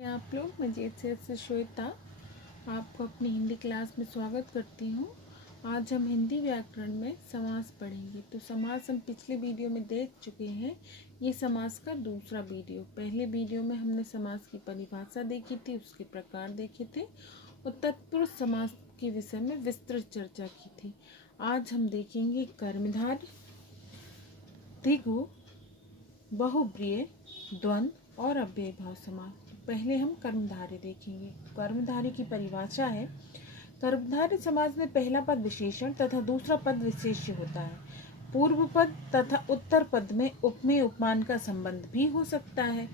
आप लोग, मैं जेत से श्वेता आपको अपनी हिंदी क्लास में स्वागत करती हूँ। आज हम हिंदी व्याकरण में समास पढ़ेंगे। तो समास हम पिछले वीडियो में देख चुके हैं। ये समास का दूसरा वीडियो। पहले वीडियो में हमने समास की परिभाषा देखी थी, उसके प्रकार देखे थे और तत्पुरुष समास के विषय में विस्तृत चर्चा की थी। आज हम देखेंगे कर्मधारय, द्विगु, बहुब्रीहि, द्वंद्व और अव्ययीभाव समास। पहले हम कर्मधारय देखेंगे। कर्मधारय की परिभाषा है, कर्मधारय समास में पहला पद विशेषण तथा दूसरा पद विशेष्य होता है। पूर्व पद तथा उत्तर पद में उपमेय उपमान का संबंध भी हो सकता है।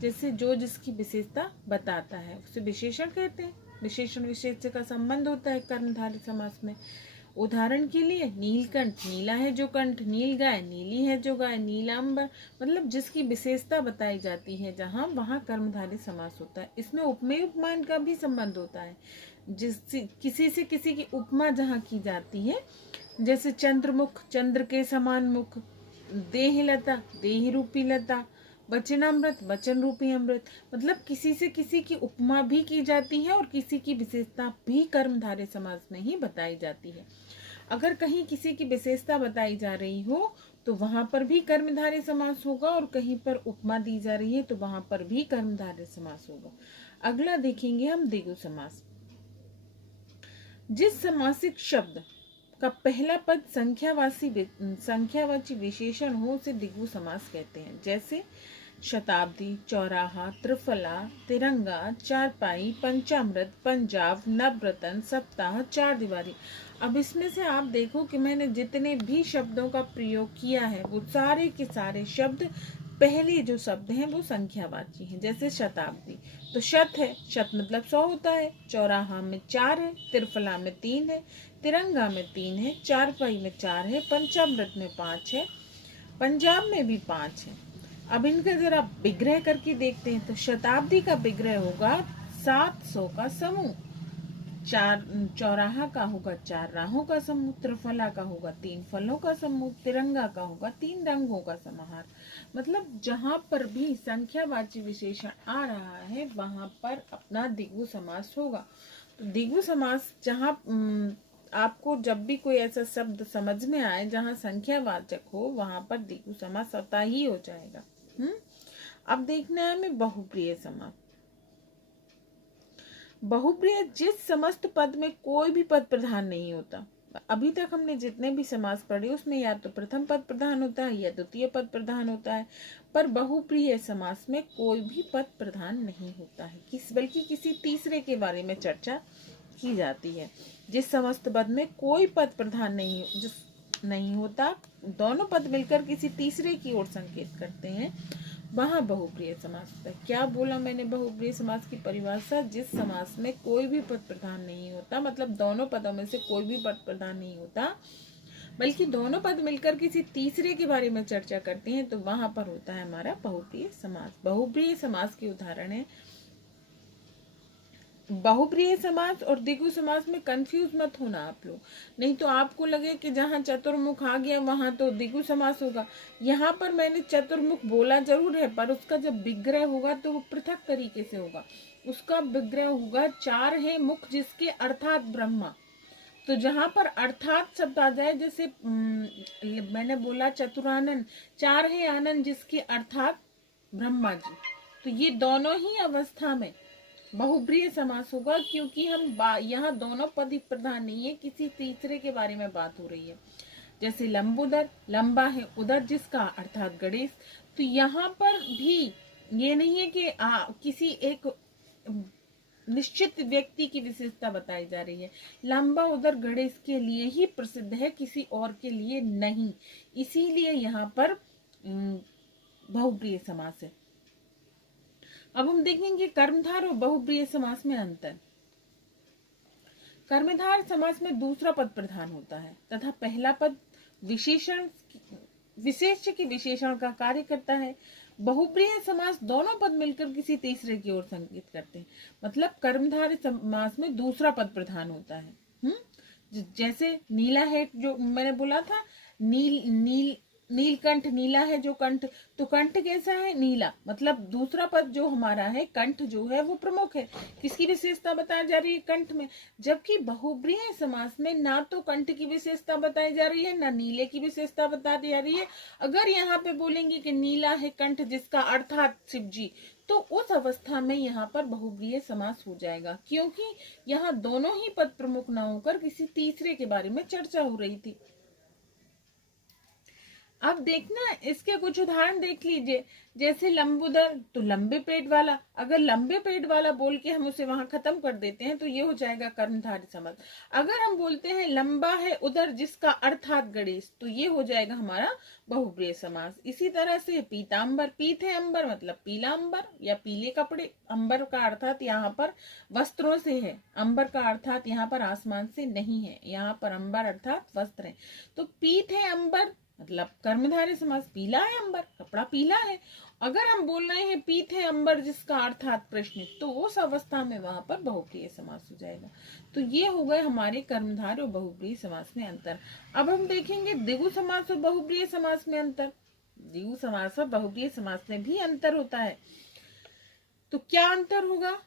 जैसे जो जिसकी विशेषता बताता है उसे विशेषण कहते हैं। विशेषण विशेष्य का संबंध होता है कर्मधारय समास में। उदाहरण के लिए नीलकंठ, नीला है जो कंठ, नील गाय, नीली है जो गाय, नीलांबर, मतलब जिसकी विशेषता बताई जाती है जहाँ वहाँ कर्मधारय समास होता है। इसमें उपमेय उपमान का भी संबंध होता है। किसी से किसी की उपमा जहाँ की जाती है, जैसे चंद्रमुख, चंद्र के समान मुख, देहलता, देह रूपी लता, वचनामृत, वचन रूपी अमृत, मतलब किसी से किसी की उपमा भी की जाती है और किसी की विशेषता भी कर्मधारय समास में ही बताई जाती है। अगर कहीं किसी की विशेषता बताई जा रही हो तो वहां पर भी कर्मधारय समास होगा और कहीं पर उपमा दी जा रही है तो वहां पर भी कर्मधारय समास होगा। अगला देखेंगे हम द्विगु समास। जिस समासिक शब्द का पहला पद संख्यावाची विशेषण हो उसे द्विगु समास कहते हैं। जैसे शताब्दी, चौराहा, त्रिफला, तिरंगा, चारपाई, पंचामृत, पंजाब, नवरत्न, सप्ताह, चार दीवारी। अब इसमें से आप देखो कि मैंने जितने भी शब्दों का प्रयोग किया है वो सारे के सारे शब्द, पहले जो शब्द हैं वो संख्यावाची हैं। जैसे शताब्दी तो शत है, शत मतलब 100 होता है। चौराहा में 4 है, त्रिफला में 3 है, तिरंगा में 3 है, चारपाई में 4 है, पंचामृत में 5 है, पंजाब में भी 5 है। अब इनका जरा विग्रह करके देखते हैं। तो शताब्दी का विग्रह होगा 700 का समूह, चौराहा का होगा 4 राहों का समूह, त्रिफला का होगा 3 फलों का समूह, तिरंगा का होगा 3 रंगों का समाहार। मतलब जहां पर भी संख्यावाची विशेषण आ रहा है वहां पर अपना द्विगु समास होगा। तो द्विगु समास जहां आपको जब भी कोई ऐसा शब्द समझ में आए जहां संख्यावाचक हो वहां पर द्विगु समास स्वतः ही हो जाएगा। अब देखना है हमें बहुप्रिय समास। बहुप्रिय जिस समस्त पद में कोई भी पद प्रधान नहीं होता। अभी तक हमने जितने भी समास पढ़े उसमें या तो प्रथम पद प्रधान होता है या द्वितीय पद प्रधान होता है, पर बहुप्रिय समास में कोई भी पद प्रधान नहीं होता है, बल्कि किसी तीसरे के बारे में चर्चा की जाती है। जिस समस्त पद में कोई पद प्रधान नहीं होता, दोनों पद मिलकर किसी तीसरे की ओर संकेत करते हैं, वहां बहुप्रिय समास होता है। क्या बोला मैंने? बहुप्रिय समास की परिभाषा, जिस समास में कोई भी पद प्रधान नहीं होता, मतलब दोनों पदों में से कोई भी पद प्रधान नहीं होता बल्कि दोनों पद मिलकर किसी तीसरे के बारे में चर्चा करते हैं, तो वहां पर होता है हमारा बहुप्रिय समास। बहुप्रिय समास के उदाहरण है। बहुप्रिय समास और द्विगु समास में कंफ्यूज मत होना आप लोग, नहीं तो आपको लगे कि जहाँ चतुर्मुख आ गया वहां तो द्विगु समास होगा। यहाँ पर मैंने चतुर्मुख बोला जरूर है, पर उसका जब विग्रह होगा तो वो पृथक तरीके से होगा। उसका विग्रह होगा 4 है मुख जिसके अर्थात ब्रह्मा। तो जहां पर अर्थात शब्द आ जाए, जैसे मैंने बोला चतुरानन, 4 है आनंद जिसके अर्थात ब्रह्मा जी, तो ये दोनों ही अवस्था में बहुप्रिय समास होगा, क्योंकि हम यहाँ दोनों पद ही प्रधान नहीं है, किसी तीसरे के बारे में बात हो रही है। जैसे लंबोदर, लंबा है उदर जिसका अर्थात गणेश, तो यहाँ पर भी ये नहीं है कि किसी एक निश्चित व्यक्ति की विशेषता बताई जा रही है। लंबा उदर गणेश के लिए ही प्रसिद्ध है, किसी और के लिए नहीं, इसीलिए यहाँ पर बहुप्रिय समास है। अब हम देखेंगे कर्मधार और बहुप्रिय समास में अंतर। कर्मधार समास में दूसरा पद प्रधान होता है तथा पहला पद विशेष्य की विशेषण का कार्य करता है। बहुप्रिय समास दोनों पद मिलकर किसी तीसरे की ओर संकेत करते हैं। मतलब कर्मधारय समास में दूसरा पद प्रधान होता है। जैसे नीला है, जो मैंने बोला था, नीलकंठ, नीला है जो कंठ, तो कंठ कैसा है? नीला। मतलब दूसरा पद जो हमारा है कंठ जो है वो प्रमुख है। किसकी विशेषता बताई जा रही है? कंठ में। जबकि बहुब्रीहि समास में ना तो कंठ की विशेषता बताई जा रही है, ना नीले की विशेषता बताई जा रही है। अगर यहाँ पे बोलेंगे कि नीला है कंठ जिसका अर्थात शिव जी, तो उस अवस्था में यहाँ पर बहुब्रीहि समास हो जाएगा, क्योंकि यहाँ दोनों ही पद प्रमुख न होकर किसी तीसरे के बारे में चर्चा हो रही थी। अब देखना इसके कुछ उदाहरण देख लीजिए। जैसे लंबोदर, तो लंबे पेट वाला, अगर लंबे पेट वाला बोल के हम उसे वहां खत्म कर देते हैं तो ये हो जाएगा कर्मधारय समास। अगर हम बोलते हैं लंबा है उदर जिसका अर्थात गणेश, तो ये हो जाएगा हमारा बहुब्रीहि समास। इसी तरह से पीतांबर, पीत है अंबर मतलब पीला अंबर या पीले कपड़े। अंबर का अर्थात यहाँ पर वस्त्रों से है, अंबर का अर्थात यहाँ पर आसमान से नहीं है, यहाँ पर अंबर अर्थात वस्त्र है। तो पीत है अंबर मतलब कर्मधारय समास, पीला है अंबर, कपड़ा पीला है। अगर हम बोल रहे हैं पीत है अंबर जिसका अर्थात प्रश्न, तो उस अवस्था में वहां पर बहुप्रिय समास हो जाएगा। तो ये हो गए हमारे कर्मधारय और बहुप्रिय समास में अंतर। अब हम देखेंगे द्विगु समास और बहुप्रिय समास में अंतर। द्विगु समास और बहुप्रिय समास में भी अंतर होता है। तो क्या अंतर होगा?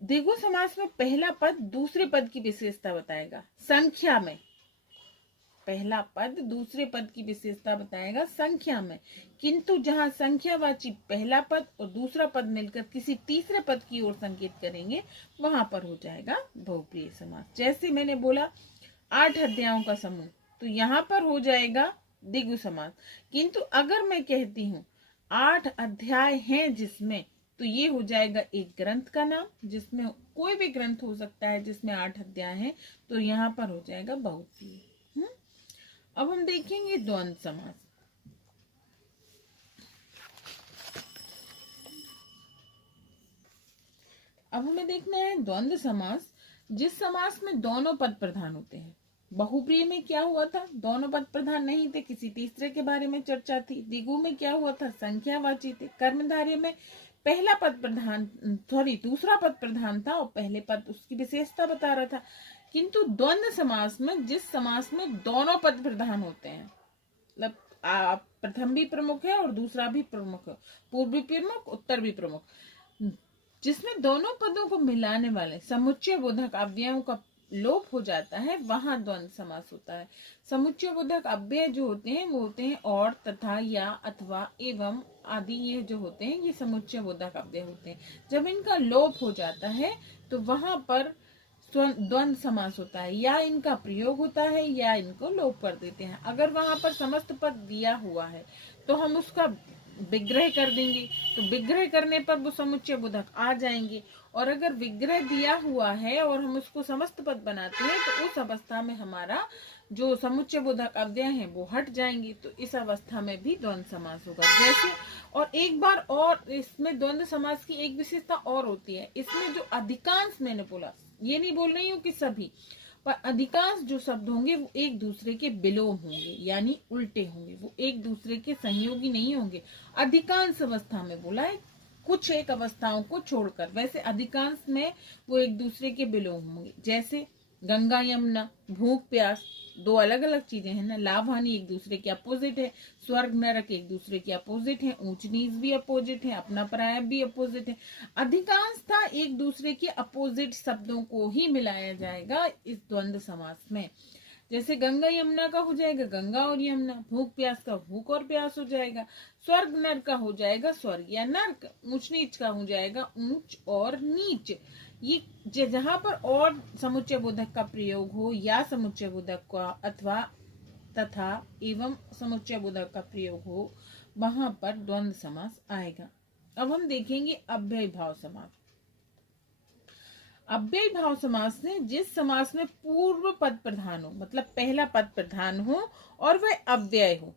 द्विगु समास में पहला पद दूसरे पद की विशेषता बताएगा संख्या में, पहला पद दूसरे पद की विशेषता बताएगा संख्या में, किंतु जहां संख्यावाची पहला पद और दूसरा पद मिलकर किसी तीसरे पद की ओर संकेत करेंगे वहां पर हो जाएगा बहुप्रिय समास। जैसे मैंने बोला 8 अध्यायों का समूह, तो यहाँ पर हो जाएगा द्विगु समास। किंतु अगर मैं कहती हूँ 8 अध्याय हैं जिसमें, तो ये हो जाएगा एक ग्रंथ का नाम, जिसमें कोई भी ग्रंथ हो सकता है जिसमें 8 अध्याय हैं, तो यहाँ पर हो जाएगा बहुप्रिय। अब हम देखेंगे द्वंद्व समास। अब हमें देखना है द्वंद्व समास, जिस समास में दोनों पद प्रधान होते हैं। बहुप्रिय में क्या हुआ था? दोनों पद प्रधान नहीं थे, किसी तीसरे के बारे में चर्चा थी। द्विगु में क्या हुआ था? संख्यावाची थे। कर्मधारय में पहला पद प्रधान, दूसरा पद प्रधान था और पहले पद उसकी विशेषता बता रहा था। किंतु द्वंद्व समास में, जिस समास में दोनों पद प्रधान होते हैं, मतलब प्रथम भी प्रमुख है और दूसरा भी प्रमुख है, पूर्व भी प्रमुख उत्तर भी प्रमुख, जिसमें दोनों पदों को मिलाने वाले समुच्चय बोधक अव्ययों का लोप हो जाता है, वहां द्वंद्व समास होता है। समुच्चय बोधक अव्यय जो होते हैं वो होते हैं और, तथा, या, अथवा, एवं आदि। ये जो होते हैं ये समुच्चय बोधक अव्यय होते हैं। जब इनका लोप हो जाता है तो वहां पर द्वंद्व समास होता है, या इनका प्रयोग होता है या इनको लोप कर देते हैं। अगर वहां पर समस्त पद दिया हुआ है तो हम उसका विग्रह कर देंगे, तो विग्रह करने पर वो समुच्चय बोधक आ जाएंगे। और अगर विग्रह दिया हुआ है और हम उसको समस्त पद बनाते हैं तो उस अवस्था में हमारा जो समुच्चय बोधक अव्यय है वो हट जाएंगे, तो इस अवस्था में भी द्वंद्व समास होगा। जैसे, और एक बार और इसमें द्वंद्व समास की एक विशेषता और होती है, इसमें जो अधिकांश, मैंने बोला, ये नहीं बोल रही हूँ कि सभी, पर अधिकांश जो शब्द होंगे वो एक दूसरे के विलोम होंगे, यानी उल्टे होंगे, वो एक दूसरे के सहयोगी नहीं होंगे। अधिकांश अवस्था में बोला है, कुछ एक अवस्थाओं को छोड़कर, वैसे अधिकांश में वो एक दूसरे के विलोम होंगे। जैसे गंगा यमुना, भूख प्यास, दो अलग अलग चीजें हैं ना। लाभ हानि एक दूसरे के अपोजिट है, स्वर्ग नरक एक दूसरे के अपोजिट है, ऊंच नीच भी अपोजिट है, अपना पराया भी अपोजिट है। अधिकांशतः एक दूसरे के अपोजिट शब्दों को ही मिलाया जाएगा इस द्वंद्व समास में। जैसे गंगा यमुना का हो जाएगा गंगा और यमुना, भूख प्यास का भूख और प्यास हो जाएगा, स्वर्ग नरक का हो जाएगा स्वर्ग या नरक, ऊंच नीच का हो जाएगा ऊंच और नीच। ये जहां पर और समुच्चय बोधक का प्रयोग हो, या समुच्चय बोधक का, अथवा, तथा, एवं समुच्चय बोधक का प्रयोग हो, वहां पर द्वंद्व समास आएगा। अब हम देखेंगे अव्यय भाव समास। अव्यय भाव समास ने जिस समास में पूर्व पद प्रधान हो, मतलब पहला पद प्रधान हो और वह अव्यय हो,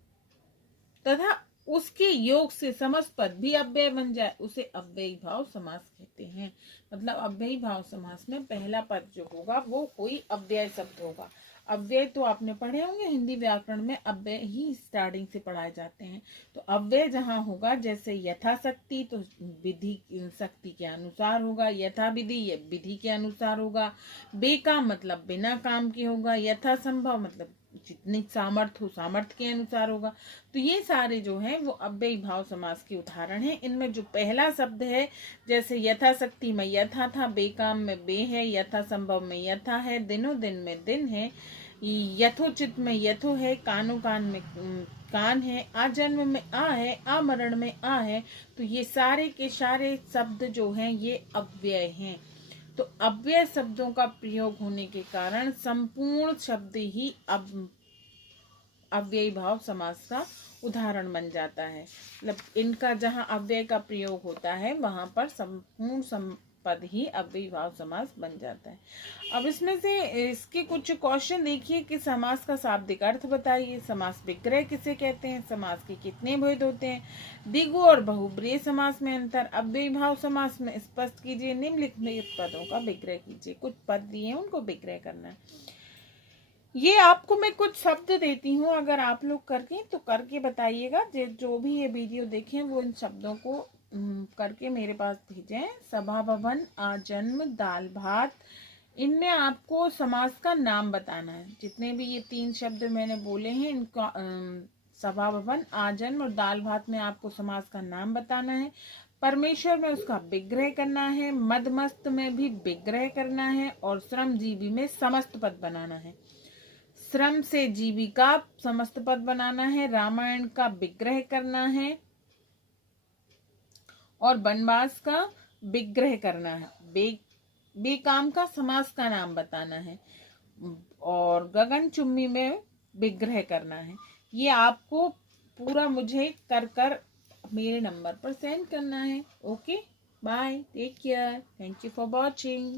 तथा उसके योग से समस्त पद भी अव्यय बन जाए, उसे अव्ययी भाव समास कहते हैं। मतलब अव्ययी भाव समास में पहला पद जो होगा वो कोई अव्यय शब्द होगा। अव्यय तो आपने पढ़े होंगे हिंदी व्याकरण में, अव्यय ही स्टार्टिंग से पढ़ाए जाते हैं। तो अव्यय जहाँ होगा, जैसे यथाशक्ति तो विधि शक्ति के अनुसार होगा, यथा विधि विधि के अनुसार होगा, बेकाम मतलब बिना काम के होगा, यथासंभव मतलब जितनी सामर्थ्य हो सामर्थ्य के अनुसार होगा। तो ये सारे जो हैं वो अव्ययी भाव समास के उदाहरण हैं। इनमें जो पहला शब्द है, जैसे यथाशक्ति में यथा था, बेकाम में बे है, यथा संभव में यथा है, दिनों दिन में दिन है, यथोचित में यथो है, कानो कान में कान है, आजन्म में आ है, आमरण में आ है। तो ये सारे के सारे शब्द जो हैं ये अव्यय हैं। तो अव्यय शब्दों का प्रयोग होने के कारण संपूर्ण शब्द ही अव्ययी भाव समास का उदाहरण बन जाता है। मतलब इनका जहाँ अव्यय का प्रयोग होता है वहां पर संपूर्ण पद ही अव्ययी भाव समास बन जाता है। अब इसमें से इसके कुछ क्वेश्चन देखिए कि समास का शाब्दिक अर्थ बताइए, समास विग्रह किसे कहते हैं, समास के कितने भेद होते हैं, द्विगु और बहुब्रीहि समास में अंतर, अव्ययी भाव समास में स्पष्ट कीजिए, निम्नलिखित पदों का विग्रह कीजिए। कुछ पद दिए हैं उनको विग्रह करना है। ये आपको मैं कुछ शब्द देती हूँ, अगर आप लोग करके बताइएगा। जो भी ये वीडियो देखें वो इन शब्दों को करके मेरे पास भेजें। सभा भवन, आजन्म, दाल भात, इनमें आपको समास का नाम बताना है। जितने भी ये 3 शब्द मैंने बोले हैं इनका सभा भवन, आजन्म और दाल भात में आपको समास का नाम बताना है। परमेश्वर में उसका विग्रह करना है, मदमस्त में भी विग्रह करना है और श्रमजीवी में समस्त पद बनाना है। श्रम से जीविका समस्त पद बनाना है, रामायण का विग्रह करना है और वनवास का विग्रह करना है, बेकाम का समास का नाम बताना है और गगनचुम्बी में विग्रह करना है। ये आपको पूरा मुझे कर मेरे नंबर पर सेंड करना है। Okay, bye, take care, thank you for watching.